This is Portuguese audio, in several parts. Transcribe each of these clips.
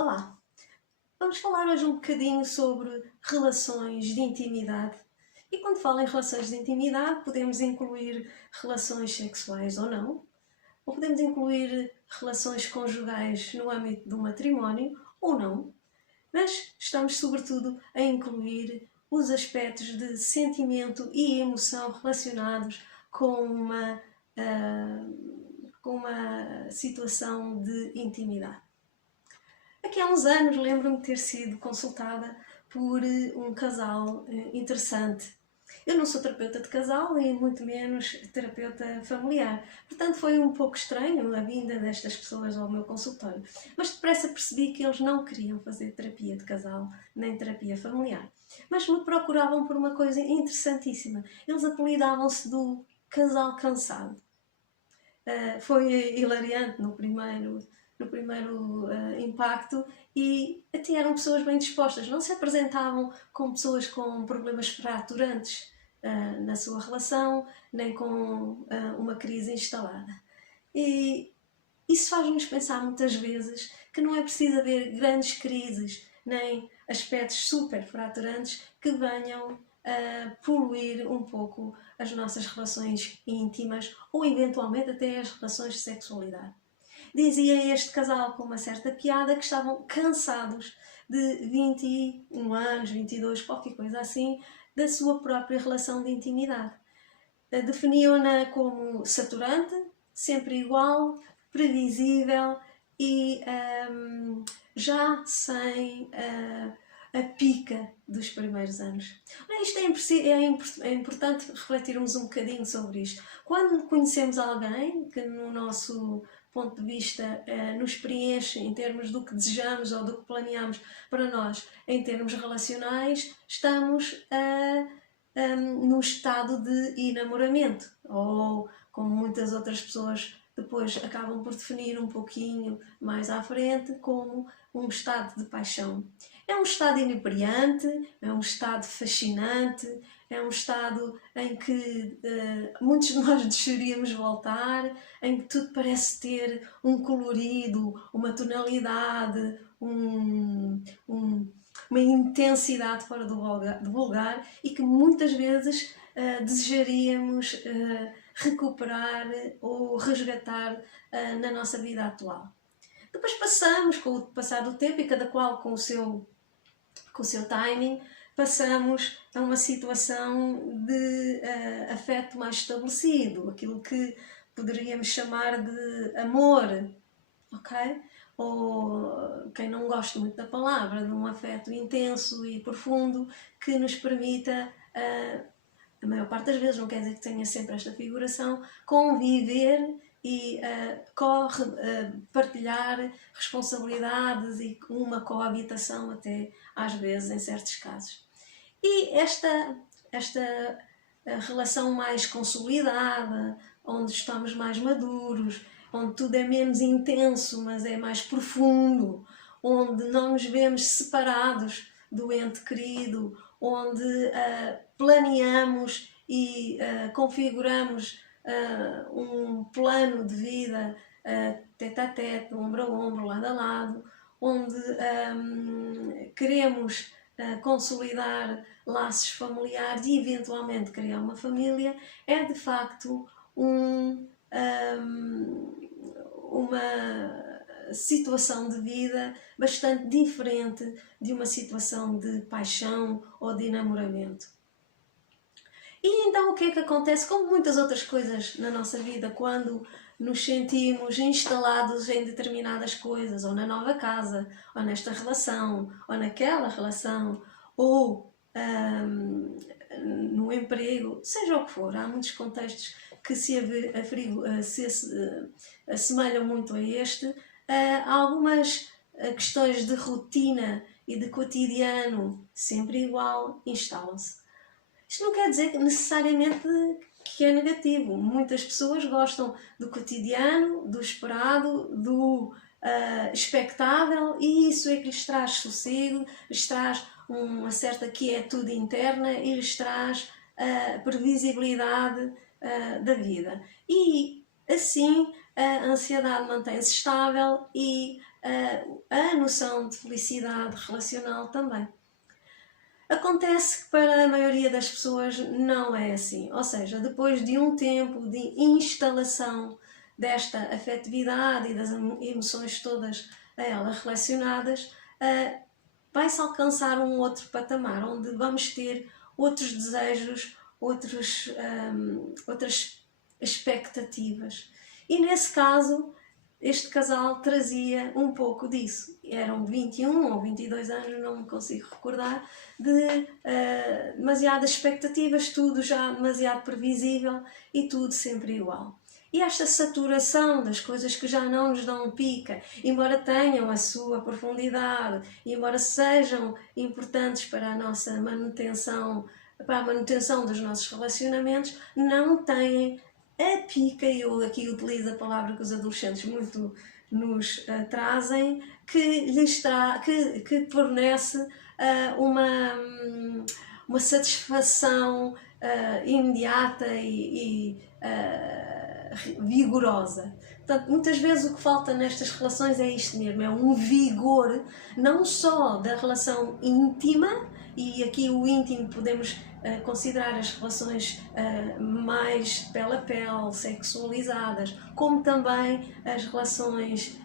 Olá, vamos falar hoje um bocadinho sobre relações de intimidade. E quando falo em relações de intimidade, podemos incluir relações sexuais ou podemos incluir relações conjugais no âmbito do matrimónio ou não, mas estamos sobretudo a incluir os aspectos de sentimento e emoção relacionados com uma situação de intimidade. Aqui há uns anos lembro-me de ter sido consultada por um casal interessante. Eu não sou terapeuta de casal e muito menos terapeuta familiar, portanto foi um pouco estranho a vinda destas pessoas ao meu consultório, mas depressa percebi que eles não queriam fazer terapia de casal nem terapia familiar, mas me procuravam por uma coisa interessantíssima. Eles apelidavam-se do casal cansado. Foi hilariante no primeiro impacto e até eram pessoas bem dispostas, não se apresentavam como pessoas com problemas fraturantes na sua relação, nem com uma crise instalada. E isso faz-nos pensar muitas vezes que não é preciso haver grandes crises, nem aspectos super fraturantes que venham a poluir um pouco as nossas relações íntimas ou eventualmente até as relações de sexualidade. Dizia este casal com uma certa piada que estavam cansados de 21 anos, 22, qualquer coisa assim, da sua própria relação de intimidade. Definiam-na como saturante, sempre igual, previsível e já sem a pica dos primeiros anos. Isto é importante refletirmos um bocadinho sobre isto. Quando conhecemos alguém que no nosso ponto de vista nos preenche em termos do que desejamos ou do que planeamos para nós em termos relacionais, estamos num estado de enamoramento, ou como muitas outras pessoas depois acabam por definir um pouquinho mais à frente, como um estado de paixão. É um estado inebriante, é um estado fascinante, é um estado em que muitos de nós desejaríamos voltar, em que tudo parece ter um colorido, uma tonalidade, uma intensidade fora do vulgar e que muitas vezes desejaríamos recuperar ou resgatar na nossa vida atual. Depois passamos, com o passar do tempo, e cada qual com o seu timing, passamos a uma situação de afeto mais estabelecido, aquilo que poderíamos chamar de amor, ok? Ou, quem não gosta muito da palavra, de um afeto intenso e profundo que nos permita, a maior parte das vezes, não quer dizer que tenha sempre esta figuração, conviver e partilhar responsabilidades e uma coabitação até às vezes em certos casos. E esta relação mais consolidada, onde estamos mais maduros, onde tudo é menos intenso, mas é mais profundo, onde não nos vemos separados do ente querido, onde planeamos e configuramos um plano de vida tete a tete, ombro a ombro, lado a lado, onde queremos consolidar laços familiares e eventualmente criar uma família, é de facto uma situação de vida bastante diferente de uma situação de paixão ou de enamoramento. E então o que é que acontece? Como muitas outras coisas na nossa vida, quando nos sentimos instalados em determinadas coisas, ou na nova casa, ou nesta relação, ou naquela relação, ou no emprego, seja o que for, há muitos contextos que se assemelham muito a este. Há algumas questões de rotina e de cotidiano sempre igual instalam-se. Isto não quer dizer necessariamente que é negativo. Muitas pessoas gostam do cotidiano, do esperado, do expectável, e isso é que lhes traz sossego, lhes traz uma certa quietude interna e lhes traz previsibilidade da vida. E assim a ansiedade mantém-se estável e a noção de felicidade relacional também. Acontece que para a maioria das pessoas não é assim, ou seja, depois de um tempo de instalação desta afetividade e das emoções todas a ela relacionadas, vai-se alcançar um outro patamar, onde vamos ter outros desejos, outras expectativas. E nesse caso, este casal trazia um pouco disso. Eram 21 ou 22 anos, não me consigo recordar, de demasiadas expectativas, tudo já demasiado previsível e tudo sempre igual. E esta saturação das coisas que já não nos dão pica, embora tenham a sua profundidade, embora sejam importantes para a nossa manutenção, para a manutenção dos nossos relacionamentos, não têm a pica, e eu aqui utilizo a palavra que os adolescentes muito nos trazem, que fornece uma satisfação imediata e vigorosa. Portanto, muitas vezes o que falta nestas relações é isto mesmo, é um vigor, não só da relação íntima, e aqui o íntimo podemos considerar as relações mais pele a pele, sexualizadas, como também as relações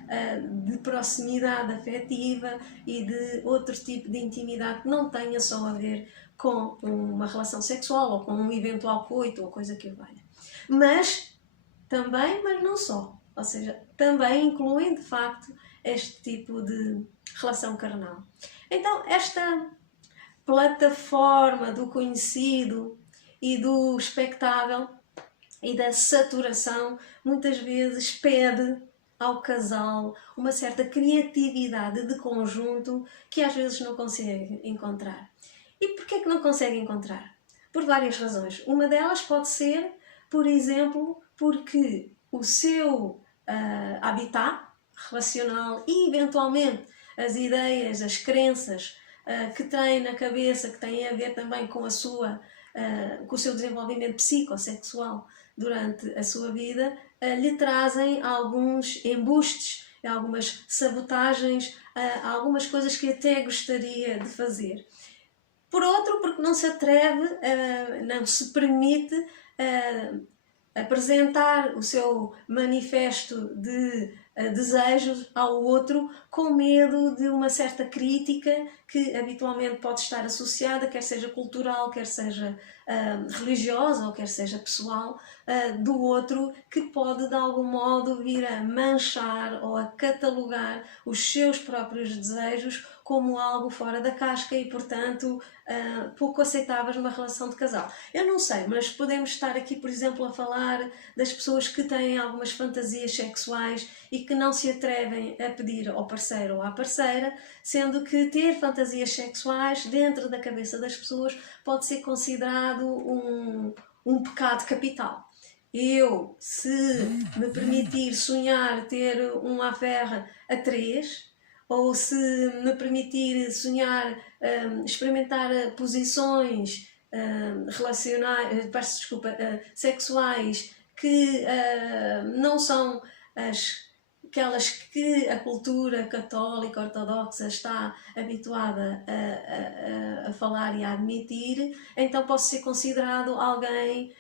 de proximidade afetiva e de outro tipo de intimidade que não tenha só a ver com uma relação sexual ou com um eventual coito ou coisa que valha. Mas também, mas não só, ou seja, também incluem de facto este tipo de relação carnal. Então, esta plataforma do conhecido e do expectável e da saturação muitas vezes pede ao casal uma certa criatividade de conjunto que às vezes não consegue encontrar. E porquê que não consegue encontrar? Por várias razões. Uma delas pode ser, por exemplo, porque o seu habitat relacional e eventualmente as ideias, as crenças que tem na cabeça, que têm a ver também com com o seu desenvolvimento psicossexual durante a sua vida, lhe trazem alguns embustes, algumas sabotagens, algumas coisas que até gostaria de fazer. Por outro, porque não se atreve, não se permite apresentar o seu manifesto de desejos ao outro com medo de uma certa crítica que habitualmente pode estar associada, quer seja cultural, quer seja religiosa ou quer seja pessoal, do outro, que pode de algum modo vir a manchar ou a catalogar os seus próprios desejos como algo fora da casca e, portanto, pouco aceitáveis numa relação de casal. Eu não sei, mas podemos estar aqui, por exemplo, a falar das pessoas que têm algumas fantasias sexuais e que não se atrevem a pedir ao parceiro ou à parceira, sendo que ter fantasias sexuais dentro da cabeça das pessoas pode ser considerado um pecado capital. Eu, se me permitir sonhar ter um affaire a 3, ou se me permitir sonhar, experimentar posições sexuais que não são aquelas que a cultura católica ortodoxa está habituada a falar e a admitir, então posso ser considerado alguém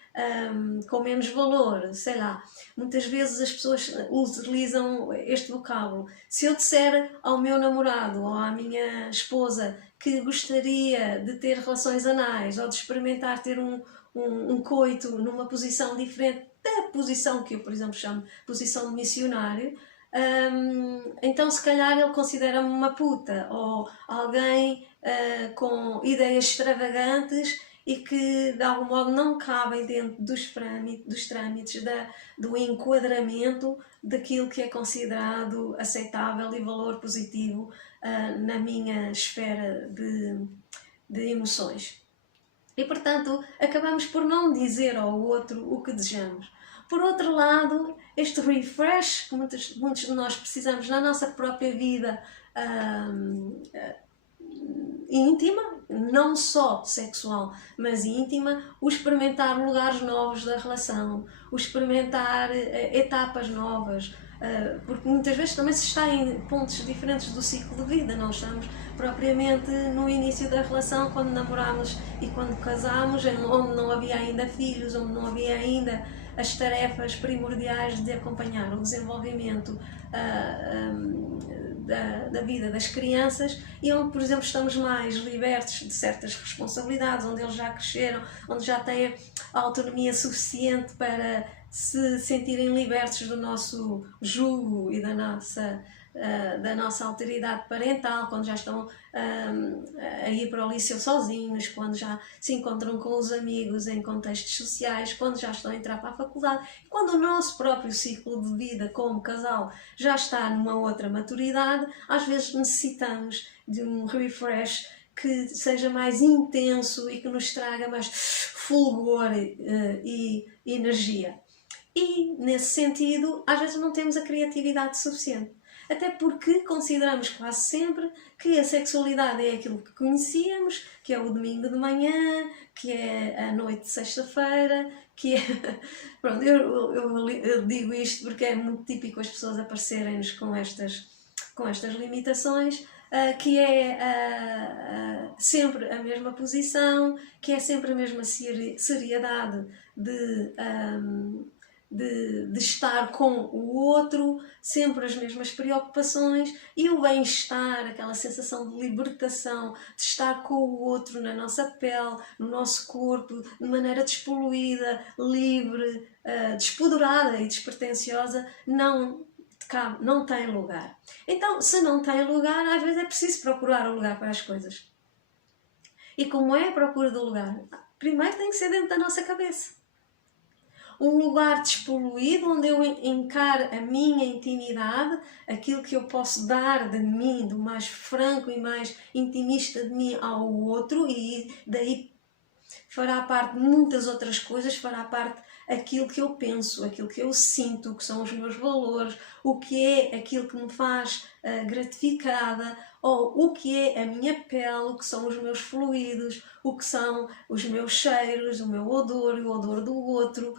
com menos valor, sei lá. Muitas vezes as pessoas utilizam este vocábulo. Se eu disser ao meu namorado ou à minha esposa que gostaria de ter relações anais ou de experimentar ter um coito numa posição diferente da posição que eu, por exemplo, chamo de posição de missionário, então se calhar ele considera-me uma puta ou alguém com ideias extravagantes e que de algum modo não cabem dentro dos trâmites do enquadramento daquilo que é considerado aceitável e valor positivo na minha esfera de emoções. E portanto acabamos por não dizer ao outro o que desejamos. Por outro lado, este refresh que muitos de nós precisamos na nossa própria vida íntima, não só sexual, mas íntima, o experimentar lugares novos da relação, o experimentar etapas novas, porque muitas vezes também se está em pontos diferentes do ciclo de vida, não estamos propriamente no início da relação, quando namorámos e quando casámos, onde não havia ainda filhos, onde não havia ainda as tarefas primordiais de acompanhar o desenvolvimento da vida das crianças, e onde, por exemplo, estamos mais libertos de certas responsabilidades, onde eles já cresceram, onde já têm a autonomia suficiente para se sentirem libertos do nosso jugo e da nossa autoridade parental, quando já estão a ir para o liceu sozinhos, quando já se encontram com os amigos em contextos sociais, quando já estão a entrar para a faculdade, quando o nosso próprio ciclo de vida como casal já está numa outra maturidade, às vezes necessitamos de um refresh que seja mais intenso e que nos traga mais fulgor e energia. E, nesse sentido, às vezes não temos a criatividade suficiente. Até porque consideramos quase sempre que a sexualidade é aquilo que conhecíamos, que é o domingo de manhã, que é a noite de sexta-feira, que é... Pronto, eu digo isto porque é muito típico as pessoas aparecerem-nos com estas limitações, que é sempre a mesma posição, que é sempre a mesma seriedade de estar com o outro, sempre as mesmas preocupações, e o bem-estar, aquela sensação de libertação, de estar com o outro na nossa pele, no nosso corpo, de maneira despoluída, livre, despoderada e despretensiosa, não tem lugar. Então, se não tem lugar, às vezes é preciso procurar um lugar para as coisas. E como é a procura do lugar? Primeiro tem que ser dentro da nossa cabeça. Um lugar despoluído, onde eu encaro a minha intimidade, aquilo que eu posso dar de mim, do mais franco e mais intimista de mim ao outro, e daí fará parte de muitas outras coisas, fará parte aquilo que eu penso, aquilo que eu sinto, o que são os meus valores, o que é aquilo que me faz gratificada, ou o que é a minha pele, o que são os meus fluidos, o que são os meus cheiros, o meu odor, o odor do outro,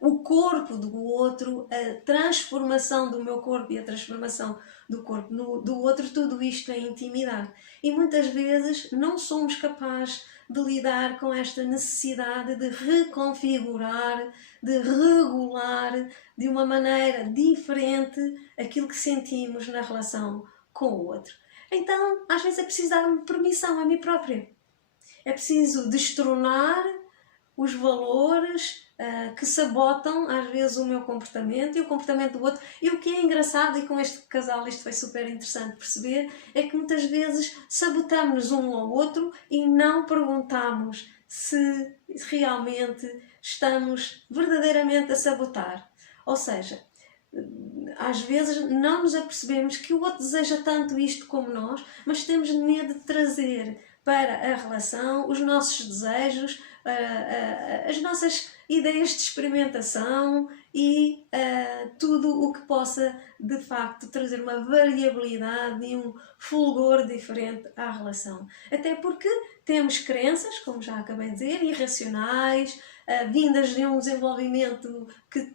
o corpo do outro, a transformação do meu corpo e a transformação do corpo do outro, tudo isto é intimidade. E muitas vezes não somos capazes de lidar com esta necessidade de reconfigurar, de regular de uma maneira diferente aquilo que sentimos na relação com o outro. Então, às vezes é preciso dar-me permissão a mim própria. É preciso destronar os valores que sabotam às vezes o meu comportamento e o comportamento do outro. E o que é engraçado, e com este casal isto foi super interessante perceber, é que muitas vezes sabotamos um ao outro e não perguntamos se realmente estamos verdadeiramente a sabotar. Ou seja, às vezes não nos apercebemos que o outro deseja tanto isto como nós, mas temos medo de trazer para a relação os nossos desejos, as nossas ideias de experimentação e tudo o que possa de facto trazer uma variabilidade e um fulgor diferente à relação. Até porque temos crenças, como já acabei de dizer, irracionais, vindas de um desenvolvimento que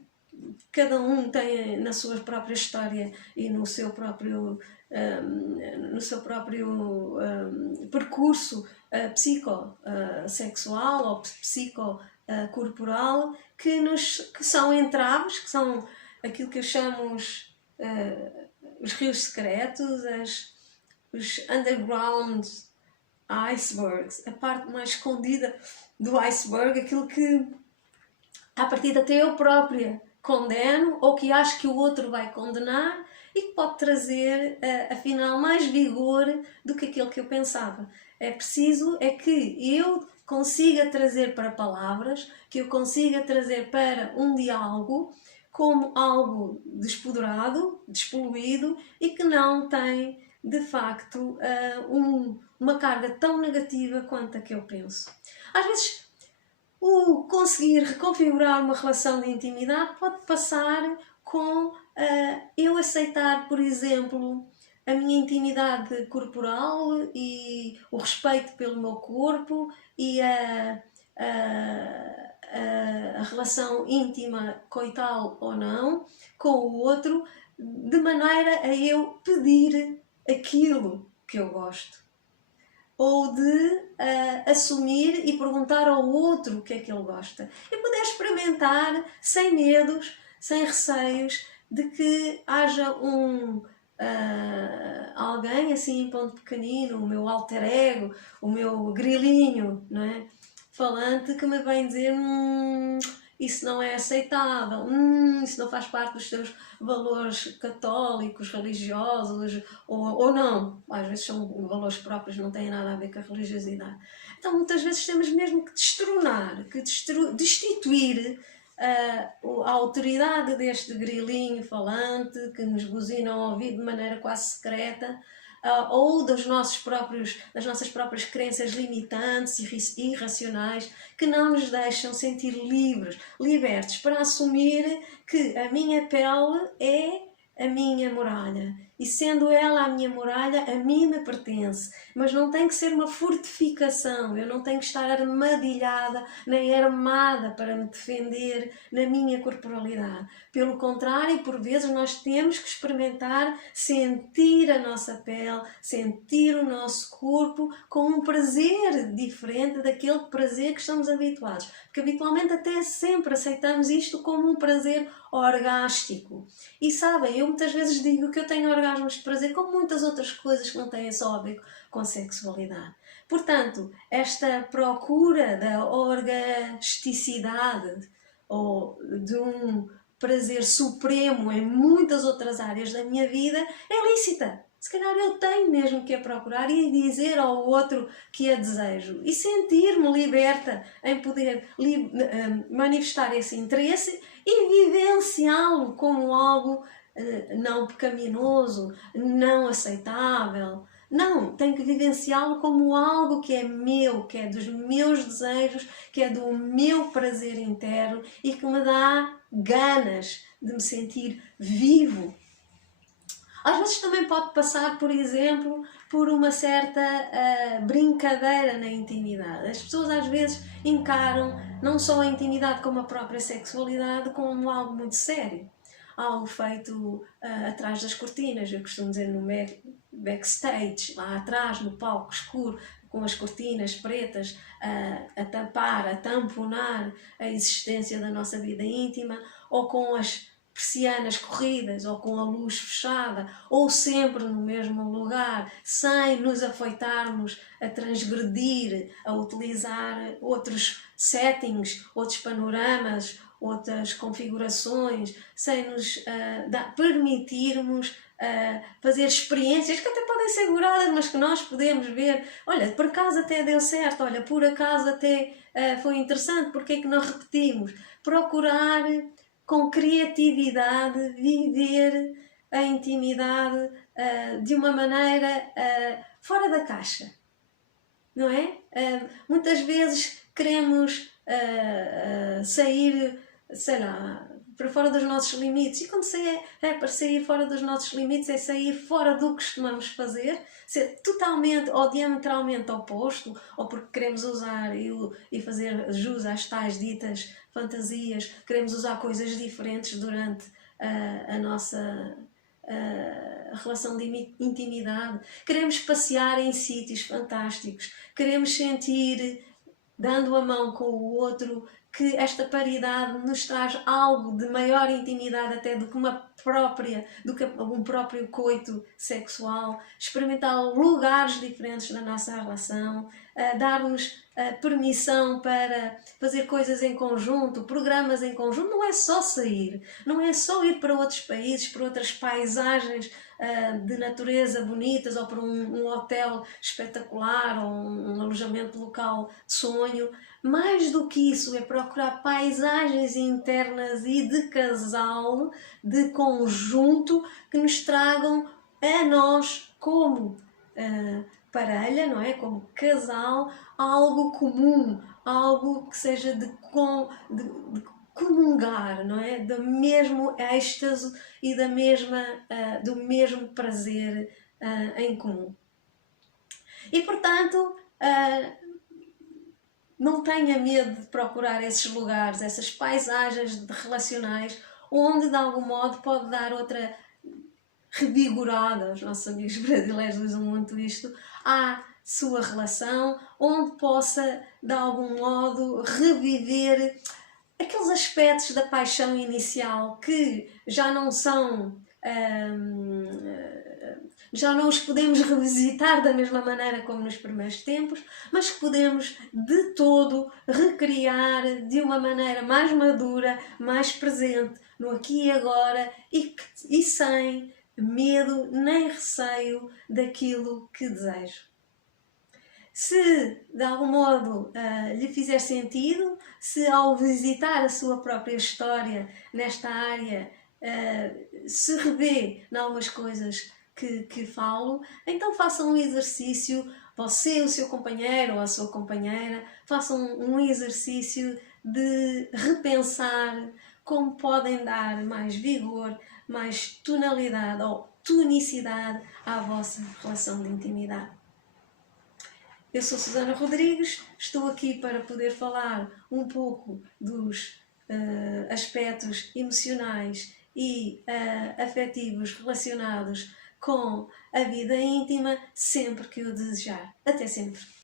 cada um tem na sua própria história e no seu próprio percurso psicossexual ou psicocorporal, que são entraves, que são aquilo que eu chamo os rios secretos, os underground icebergs, a parte mais escondida do iceberg, aquilo que à partida até eu própria condeno ou que acho que o outro vai condenar e que pode trazer, afinal, mais vigor do que aquilo que eu pensava. É preciso que eu consiga trazer para palavras, que eu consiga trazer para um diálogo como algo despoderado, despoluído e que não tem, de facto, uma carga tão negativa quanto a que eu penso. Às vezes, o conseguir reconfigurar uma relação de intimidade pode passar com eu aceitar, por exemplo, a minha intimidade corporal e o respeito pelo meu corpo e a relação íntima, coital ou não, com o outro, de maneira a eu pedir aquilo que eu gosto. Ou de assumir e perguntar ao outro o que é que ele gosta. E poder experimentar sem medos, sem receios, de que haja alguém assim em ponto pequenino, o meu alter ego, o meu grilinho, não é? Falante, que me vem dizer isso não é aceitável, isso não faz parte dos teus valores católicos, religiosos, ou não. Às vezes são valores próprios, não têm nada a ver com a religiosidade. Então muitas vezes temos mesmo que destronar, que destituir a autoridade deste grilinho falante que nos buzina ao ouvido de maneira quase secreta, ou das nossas próprias crenças limitantes e irracionais que não nos deixam sentir libertos para assumir que a minha pele é a minha muralha. E sendo ela a minha muralha, a mim me pertence. Mas não tem que ser uma fortificação, eu não tenho que estar armadilhada nem armada para me defender na minha corporalidade. Pelo contrário, por vezes nós temos que experimentar sentir a nossa pele, sentir o nosso corpo com um prazer diferente daquele prazer que estamos habituados. Porque habitualmente até sempre aceitamos isto como um prazer orgástico. E sabem, eu muitas vezes digo que eu tenho orgasmos de prazer com muitas outras coisas que não têm só a ver com sexualidade. Portanto, esta procura da orgasticidade ou de um prazer supremo em muitas outras áreas da minha vida é lícita. Se calhar eu tenho mesmo que a procurar e dizer ao outro que a desejo e sentir-me liberta em poder manifestar esse interesse e vivenciá-lo como algo não pecaminoso, não aceitável. Não, tenho que vivenciá-lo como algo que é meu, que é dos meus desejos, que é do meu prazer interno e que me dá ganas de me sentir vivo. Às vezes também pode passar, por exemplo, por uma certa brincadeira na intimidade. As pessoas às vezes encaram não só a intimidade como a própria sexualidade como algo muito sério. Algo feito atrás das cortinas, eu costumo dizer no backstage, lá atrás, no palco escuro, com as cortinas pretas a tapar, a tamponar a existência da nossa vida íntima, ou com as persianas corridas, ou com a luz fechada, ou sempre no mesmo lugar, sem nos afoitarmos a transgredir, a utilizar outros settings, outros panoramas, outras configurações, sem nos permitirmos fazer experiências que até podem ser duradas, mas que nós podemos ver, olha, por acaso até deu certo, olha, por acaso até foi interessante, porque é que não repetimos? Procurar com criatividade viver a intimidade de uma maneira fora da caixa, não é? Muitas vezes queremos sair, sei lá, para fora dos nossos limites. E quando é para sair fora dos nossos limites, é sair fora do que costumamos fazer, ser totalmente ou diametralmente oposto, ou porque queremos usar e fazer jus às tais ditas fantasias, queremos usar coisas diferentes durante a nossa relação de intimidade, queremos passear em sítios fantásticos, queremos sentir, dando a mão com o outro, que esta paridade nos traz algo de maior intimidade até do que um próprio coito sexual, experimentar lugares diferentes na nossa relação, dar-nos permissão para fazer coisas em conjunto, programas em conjunto. Não é só sair, não é só ir para outros países, para outras paisagens de natureza bonitas, ou para um hotel espetacular, ou um alojamento local de sonho. Mais do que isso, é procurar paisagens internas e de casal, de conjunto, que nos tragam a nós como parelha, não é? Como casal, algo comum, algo que seja de comungar, não é? Do mesmo êxtase e do mesmo prazer em comum. E portanto, não tenha medo de procurar esses lugares, essas paisagens relacionais, onde de algum modo pode dar outra revigorada, os nossos amigos brasileiros usam muito isto, à sua relação, onde possa de algum modo reviver aqueles aspectos da paixão inicial que já não são. Já não os podemos revisitar da mesma maneira como nos primeiros tempos, mas que podemos de todo recriar de uma maneira mais madura, mais presente, no aqui e agora e sem medo nem receio daquilo que desejo. Se de algum modo lhe fizer sentido, se ao visitar a sua própria história nesta área se revê em algumas coisas que falo, então façam um exercício, você, o seu companheiro ou a sua companheira, façam um exercício de repensar como podem dar mais vigor, mais tonalidade ou tonicidade à vossa relação de intimidade. Eu sou Susana Rodrigues, estou aqui para poder falar um pouco dos aspectos emocionais e afetivos relacionados com a vida íntima sempre que o desejar. Até sempre!